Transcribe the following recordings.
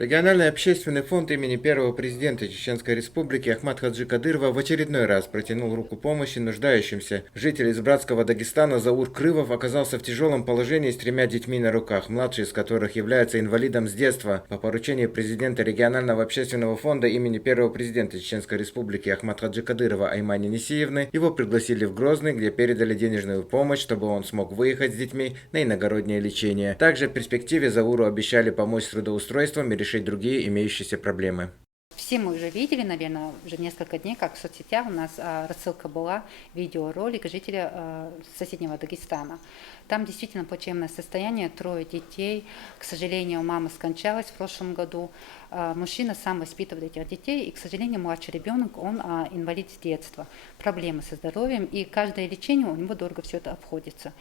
Региональный общественный фонд имени первого президента Чеченской Республики Ахмад Хаджи Кадырова в очередной раз протянул руку помощи нуждающимся. Житель из братского Дагестана Заур Крывов оказался в тяжелом положении с 3 детьми на руках, младший из которых является инвалидом с детства. По поручению президента регионального общественного фонда имени первого президента Чеченской Республики Ахмад Хаджи Кадырова Аймани Несиевны его пригласили в Грозный, где передали денежную помощь, чтобы он смог выехать с детьми на иногороднее лечение. Также в перспективе Зауру обещали помочь с трудоустройством и решить другие имеющиеся проблемы. Все мы уже видели, наверное, уже несколько дней, как в соцсетях у нас рассылка была, видеоролик жителя соседнего Дагестана. Там действительно плачевное состояние, 3 детей. К сожалению, мама скончалась в прошлом году. Мужчина сам воспитывает этих детей, и, к сожалению, младший ребенок, он инвалид с детства. Проблемы со здоровьем, и каждое лечение у него дорого все это обходится.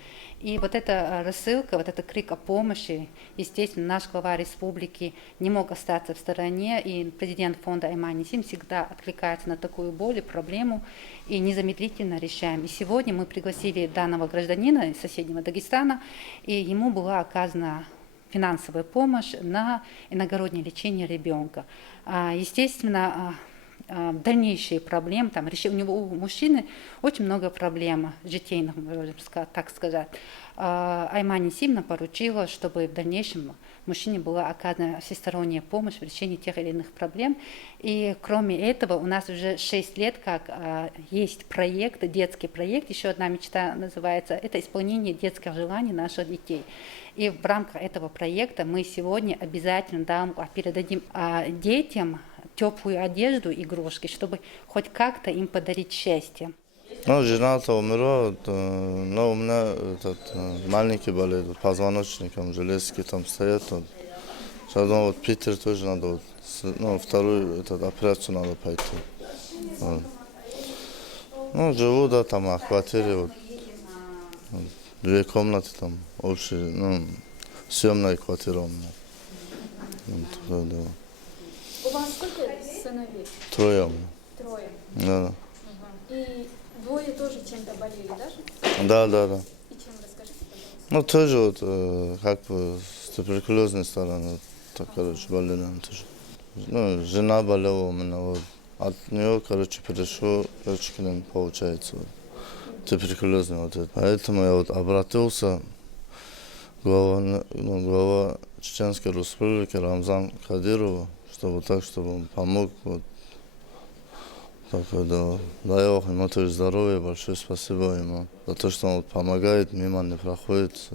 И вот эта рассылка, вот этот крик о помощи, естественно, наш глава республики не мог остаться в стороне, и президент фонда Аймани Несиевны всегда откликается на такую боль и проблему, и незамедлительно решаем. И сегодня мы пригласили данного гражданина из соседнего Дагестана, и ему была оказана финансовая помощь на иногороднее лечение ребенка. Естественно, дальнейшие проблемы, там, у него, у мужчины очень много проблем житейных, так сказать. Аймани Несиевна поручила, чтобы в дальнейшем мужчине была оказана всесторонняя помощь в решении тех или иных проблем. И кроме этого, у нас уже 6 лет как есть проект, детский проект, еще одна мечта называется, это исполнение детских желаний наших детей. И в рамках этого проекта мы сегодня обязательно передадим детям теплую одежду, игрушки, чтобы хоть как-то им подарить счастье. Ну, жена-то умерла, но у меня этот маленький болеет, позвоночником, железки там стоят. Сейчас вот Питер тоже надо, вторую операцию надо пойти. Ну, живу, да, там, в квартире, 2 комнаты там, общая, съемная квартира у меня. Да. У вас сколько сыновей? 3 у меня. 3. Да. И 2 тоже чем-то болели, даже? Да. И чем, расскажите, пожалуйста. Тоже как бы с туберкулезной стороны, болели тоже. Жена болела у меня, от нее, перешло, к ним получается, туберкулезный этот. Поэтому я обратился глава Чеченской Республики Рамзан Кадырову, чтобы он помог. Дай Бог ему тоже здоровья, большое спасибо ему за то, что он помогает, мимо не проходит.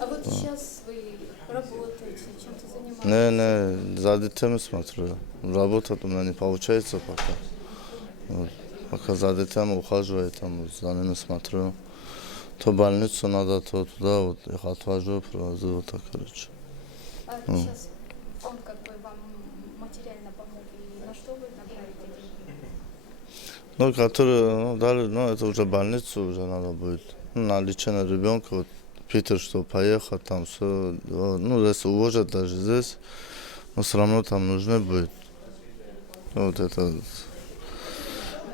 А вот сейчас вы работаете, чем-то занимаетесь? Не, за детьми смотрю. Работать у меня не получается пока. Пока за детьми ухаживаю, за ними смотрю. То в больницу надо, то туда, их отвожу, провожу, так. А сейчас он как бы вам материально помог, и на что вы направите деньги? Которые дали, это уже больницу уже надо будет. На лечение ребенка, Питер, что поехать, там все. Если уложат даже здесь, но все равно там нужно будет.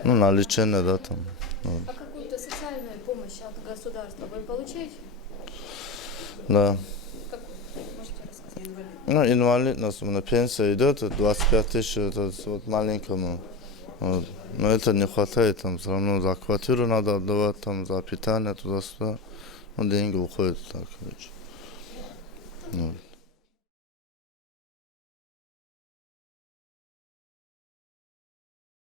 На лечение, да, там. А какую-то социальную помощь от государства вы получаете? Да. Какую? Можете рассказать? Инвалидность, у меня пенсия идет, 25 тысяч, это маленькому. Но это не хватает, там все равно за квартиру надо отдавать, там за питание, туда-сюда. Деньги уходят, так.